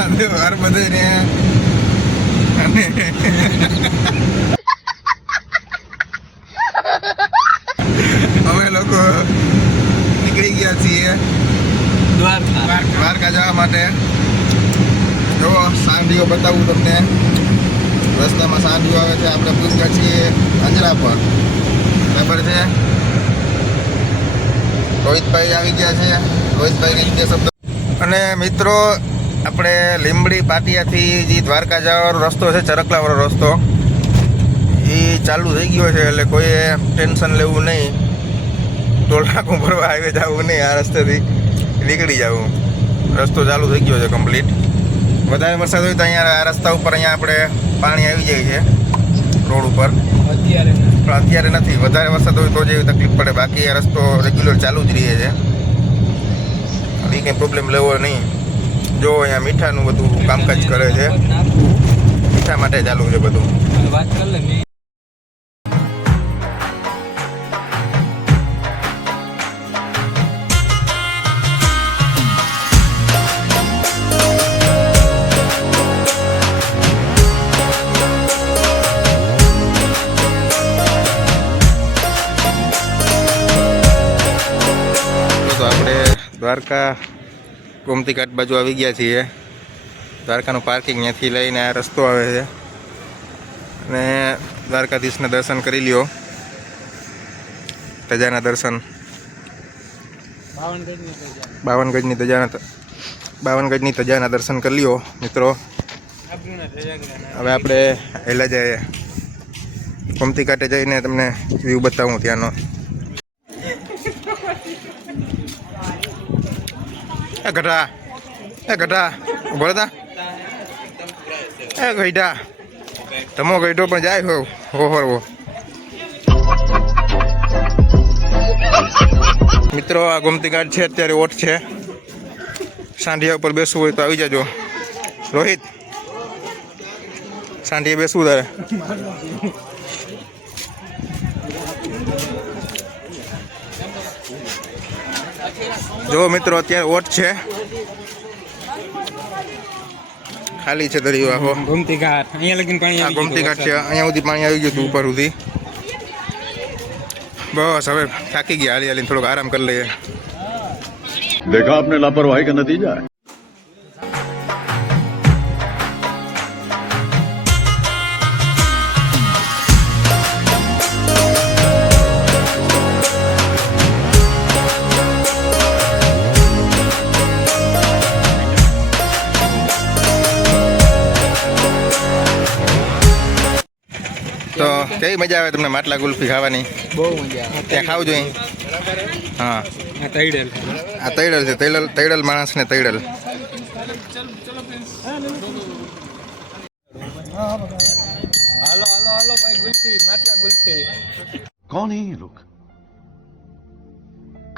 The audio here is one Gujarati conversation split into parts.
હર અમે લોકો નીકળી ગયા છીએ દ્વારકા જવા માટે. જો સાંઢીઓ બતાવું તમને. રસ્તામાં સાંઢીઓ આવે છે. આપણે પૂછ્યા છીએ અંજરા પર. બરાબર છે? રોહિતભાઈ આવી ગયા છે. રોહિતભાઈ શબ્દ. અને મિત્રો આપણે લીંબડી પાટિયાથી જે દ્વારકા જવાનો રસ્તો છે ચરકલાવાળો રસ્તો એ ચાલુ થઈ ગયો છે એટલે કોઈએ ટેન્શન લેવું નહીં. ટોલ નાકું ભરવા હાઈવે જવું નહીં આ રસ્તેથી નીકળી જવું. રસ્તો ચાલુ થઈ ગયો છે કમ્પ્લીટ. વધારે વરસાદ હોય તો અહીંયા આ રસ્તા ઉપર અહીંયા આપણે પાણી આવી જાય છે રોડ ઉપર. અત્યારે પણ અત્યારે નથી. વધારે વરસાદ હોય તો જ એવી તકલીફ પડે. બાકી આ રસ્તો રેગ્યુલર ચાલુ જ રહે છે. કંઈ પ્રોબ્લેમ લેવો નહીં. જો અહીંયા મીઠાનું બધું કામકાજ કરે છે. મીઠા માટે ચાલુ છે બધું. વાત કર દ્વારકા ગોમતી ઘાટ બાજુ આવી ગયા છીએ. દ્વારકાનું પાર્કિંગ ત્યાંથી લઈને આ રસ્તો આવે છે. અને દ્વારકાધીશના દર્શન કરી લ્યો. તજાના દર્શન. બાવન ગજની તજાના બાવન ગજની તજાના દર્શન કરી લ્યો મિત્રો. હવે આપણે હેલા જઈએ. ગોમતી ઘાટે જઈને તમને વ્યૂ બતાવું ત્યાંનો. એ ગઢા એ ગઢા, ઊભો રહેતા એ ગઈડા તમો ગઈડો પણ જાય હો હો હો મિત્રો, આ ગોમતી ગાઢ છે, અત્યારે ઓટ છે. સાંઢિયા ઉપર બેસવું હોય તો આવી જજો. રોહિત, સાંઢિયા બેસવું તારે? જો મિત્રો અત્યારે ઓટ છે. ખાલી છે દરિયો આવો ગમતી ઘાટ. અહીંયા લગીન પાણી આવી ગમતી ઘાટ છે. અહીંયા સુધી પાણી આવી ગયું હતું ઉપર સુધી. બસ હવે થાકી ગયા. હાલી હાલી થોડોક આરામ કરી લઈએ. દેખા આપને લાપરવાહી કે નતીજા કેવી મજા આવે તમને માટલા ગુલ્ફી ખાવાની? બહુ મજા આવે. ત્યાં ખાવું જોઈએ? હા. તૈડલ આ તૈડલ છે. તૈડલ તૈડલ માણસ ને તૈડલ. કોણ હે લોક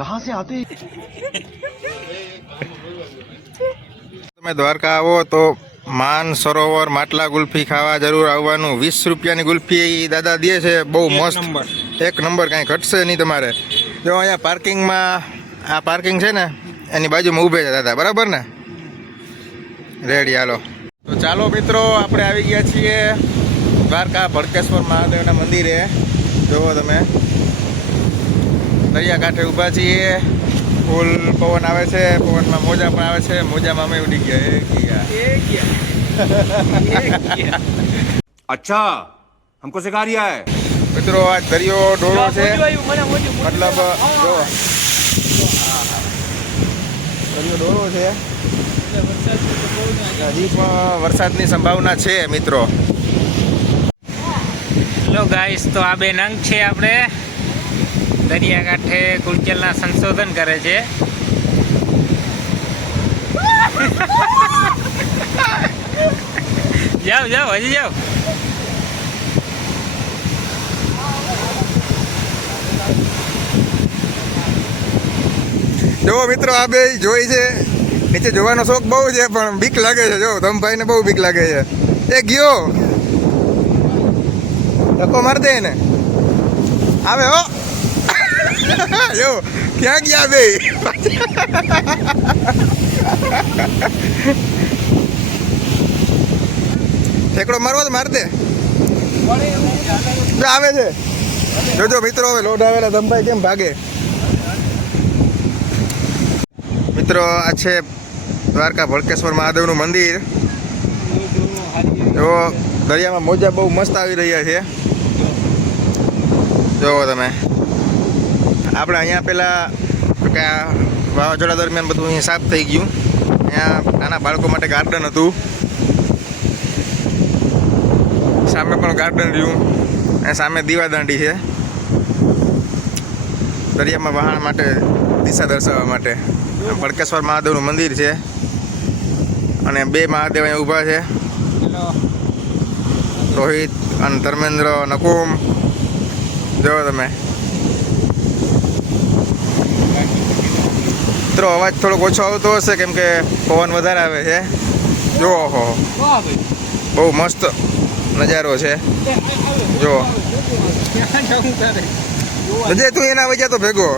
કહા સે આતે તમે દ્વારકા આવો તો માન સરોવર માટલા ગુલ્ફી ખાવા જરૂર આવવાનું. વીસ રૂપિયાની ગુલ્ફી દાદા દે છે બહુ મસ્ત. એક નંબર કાંઈ ઘટશે નહીં તમારે. જો અહીંયા પાર્કિંગમાં આ પાર્કિંગ છે ને એની બાજુમાં ઊભે છે દાદા બરાબર ને? રેડી હાલો. તો ચાલો મિત્રો આપણે આવી ગયા છીએ દ્વારકા ભડકેશ્વર મહાદેવના મંદિરે. જુઓ તમે. દરિયાકાંઠે ઊભા છીએ. ફૂલ પવન આવે છે પવનમાં મોજા પણ આવે છે મોજામાં અમે ઉડી ગયા. એ અચ્છા હમકો સિખા રહ્યા હે મિત્રો આ દરિયો ડોળો છે. મતલબ જો. દરિયો ડોળો છે. હજી પણ વરસાદની સંભાવના છે મિત્રો. હેલો ગાઈસ તો આ બે નંગ છે આપણે. દરિયાકાંઠે કુલચલના સંશોધન કરે છે. જાઓ જાઓ, હજી જાઓ. જોવો મિત્રો, આ બે જોઈ છે. નીચે જોવાનો શોખ બહુ છે, પણ બીક લાગે છે. જો તમભાઈને બહુ બીક લાગે છે. એ ગયો. ધક્કો માર દે ને આવે, હો. જો ક્યાં ગયા બે? ઠેકડો મારવો તો માર દે. જો આવે છે. જોજો મિત્રો, હવે લોટ આવેલા ધમભાઈ કેમ ભાગે? મિત્રો, આ છે દ્વારકા ભડકેશ્વર મહાદેવનું મંદિર. જો, દરિયામાં મોજા બહુ મસ્ત આવી રહ્યા છે. જોવો તમે. આપણે અહીંયા પહેલાં કે વાવાઝોડા દરમિયાન બધું અહીંયા સાફ થઈ ગયું. અહીંયા નાના બાળકો માટે ગાર્ડન હતું. સામે પણ ગાર્ડન રહ્યું. અને સામે દીવાદાંડી છે. દરિયામાં વહાણ માટે દિશા દર્શાવવા માટે. ભડકેશ્વર મહાદેવનું મંદિર છે. અને બે મહાદેવ અહીંયા ઊભા છે. રોહિત અને ધર્મેન્દ્ર નકુમ જો તમે. મિત્રો અવાજ થોડોક ઓછો આવતો હશે કેમ કે પવન વધારે આવે છે. જો હો બહુ મસ્ત નજારો છે. જો અજય તું એના વજ્યા તો ભેગો.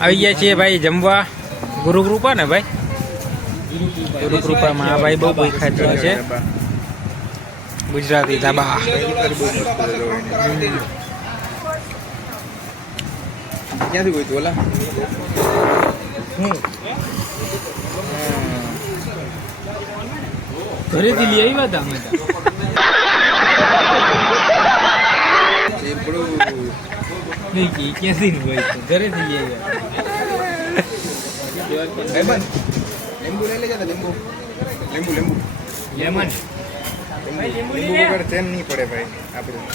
આવી ગયા છીએ ભાઈ જમવા. ગુરુ કૃપા ને ભાઈ? ગુરુ કૃપામાં આ ભાઈ બહુ કોઈ ખાતા છે. ગુજરાતી ધાબા. ક્યાંથી કોઈ ઓલા? ઘરેથી લઈ આવ્યા હતા અમે ચીપડું. ક્યાંથી હોય ઘરેથી લઈ આવ્યા લીંબુ લઈ લેજે લીંબુ. લીંબુ લીંબુ. લેમન લીંબુ વગર ચેન નહીં પડે ભાઈ આપણું.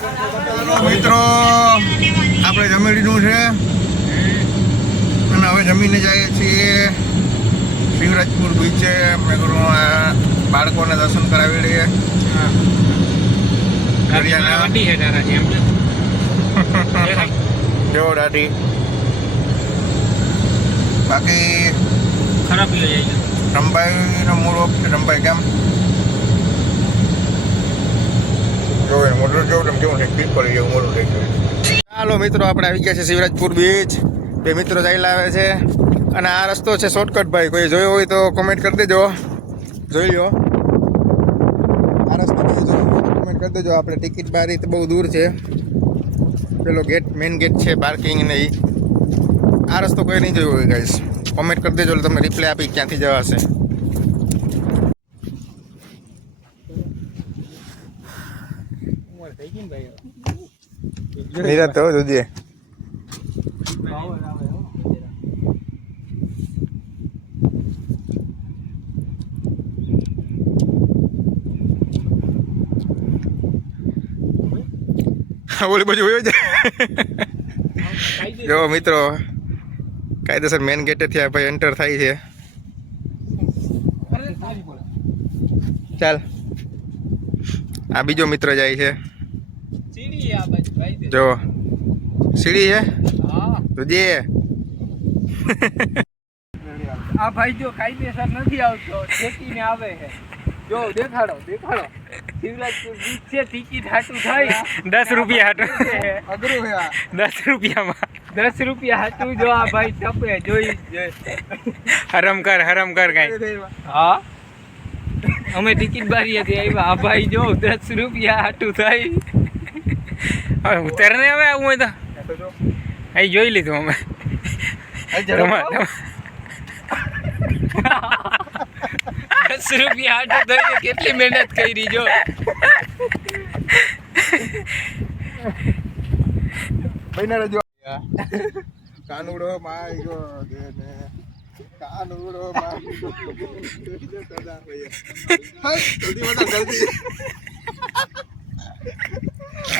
મિત્રો આપણે જમી લીધું છે. અને હવે જમીને જઈએ છીએ શિવરાજપુર બીચ મેં કીધું બાળકોને દર્શન કરાવી લઈએ. કેવો છે દાદી. બાકી ખરાબ રંભાઈનો મૂળ છે રંભાઈ કેમ? જો એને મોટું જોઉં તમે કેવું ક્લિક કરી જેવું મોટું થઈ ગયું. ચાલો મિત્રો, આપણે આવી ગયા છે શિવરાજપુર બીચ બે મિત્રો ચાલ્યા આવે છે. અને આ રસ્તો છે શોર્ટકટ ભાઈ. કોઈ જોયો હોય તો કોમેન્ટ કરી દેજો. જોઈ લો આ રસ્તો કોઈ જોયો હોય તો કોમેન્ટ કરી દેજો. આપણે ટિકિટ બારી તો બહુ દૂર છે. પેલો ગેટ મેઇન ગેટ છે પાર્કિંગ ને ઈ. આ રસ્તો કોઈ નહીં જોયો હોય ગાઈસ કોમેન્ટ કરી દેજો એટલે તમને રિપ્લાય આપી ક્યાંથી જવાશે. નિરાત તો જોજે ઓલી બાજુ હોય છે જો મિત્રો કાયદેસર મેન ગેટેથી આ ભાઈ એન્ટર થાય છે ચાલ આ બીજો મિત્ર જાય છે. જો. સીડી છે? તો જે. આ ભાઈ જો કાયદેસર નથી આવતો ઠેકીને આવે છે. જો દેખાડો દેખાડો. શિવરાજપુર બીચ છે ટિકિટ હાટું થાય. દસ રૂપિયા હાટું. અઘરું હે દસ રૂપિયામાં. દસ રૂપિયા હાટું જો આ ભાઈ ટપે જોઈ. હરમ કર હરમ કર કાંઈ. હા? અમે ટિકિટ બારીએથી આવ્યા આ ભાઈ જો દસ રૂપિયા આટું થાય. હવે ઉતર ને હવે આવું હોય તો. અહીં જોઈ લીધું અમે. દસ રૂપિયા હાટું થઈને કેટલી મહેનત કરી જો. કાનુડો દેને કાનુડો માય ગો દેને સદા ભૈયા હાય જલ્દી બતા જલ્દી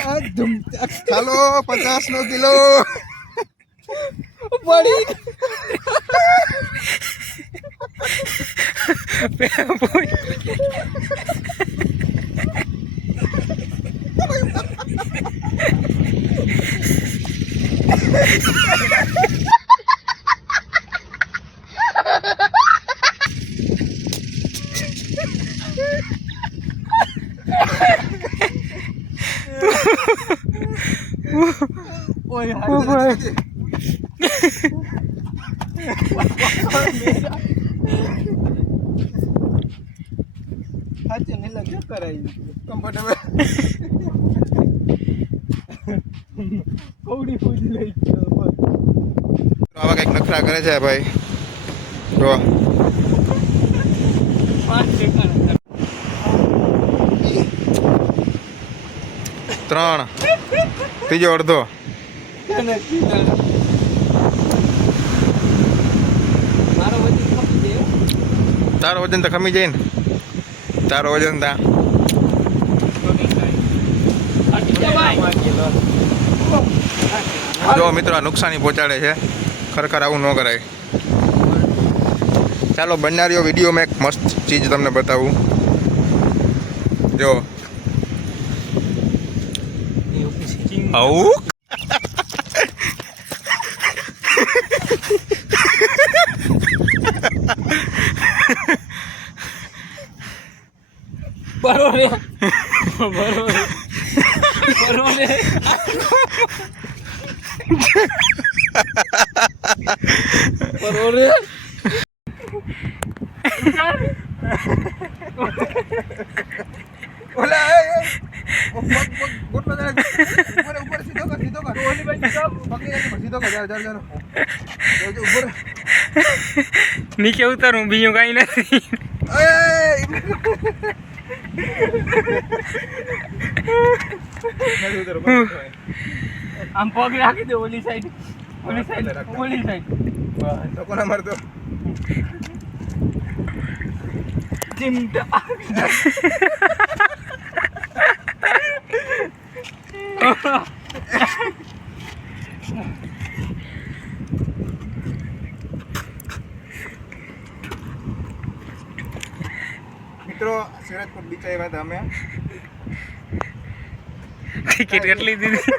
આ ધૂમ ચાલો પચાસ નો કિલો પડી ઓય ભાઈ. સાચે લગે કરાવી કમ્ફર્ટેબલ. કૌડી ફૂડી લઈ. આવા કંઈક નખરા કરે છે ભાઈ. જો. પાંચ ત્રણ. ત્રીજો અડધો. તારો વજન તો ખમી જાય ને. તારો વજન તા જો મિત્રો આ નુકસાની પહોંચાડે છે. ખરેખર આવું ન કરાય. ચાલો બનારીઓ વિડીયોમાં એક મસ્ત ચીજ તમને બતાવું. જો આવું બરોબર બરોબર બરોબર બરોબર ઓલા ગોટલો ઉપર ઉપર સીધો કર સીધો કર ઓલી બાજુ જાઓ. પકડી સીધો કર ઉપર નીચે ઉતરું બીજું કાંઈ નથી. આમ પગ રાખી દે ઓલી સાઈડ ઓલી સાઈડ ઓલી સાઈડ તો કોના મારતો ચિમટા. મિત્રો સિરાજકોટ બીચ આવ્યા હતા અમે. ટિકિટ કેટલી દીધી?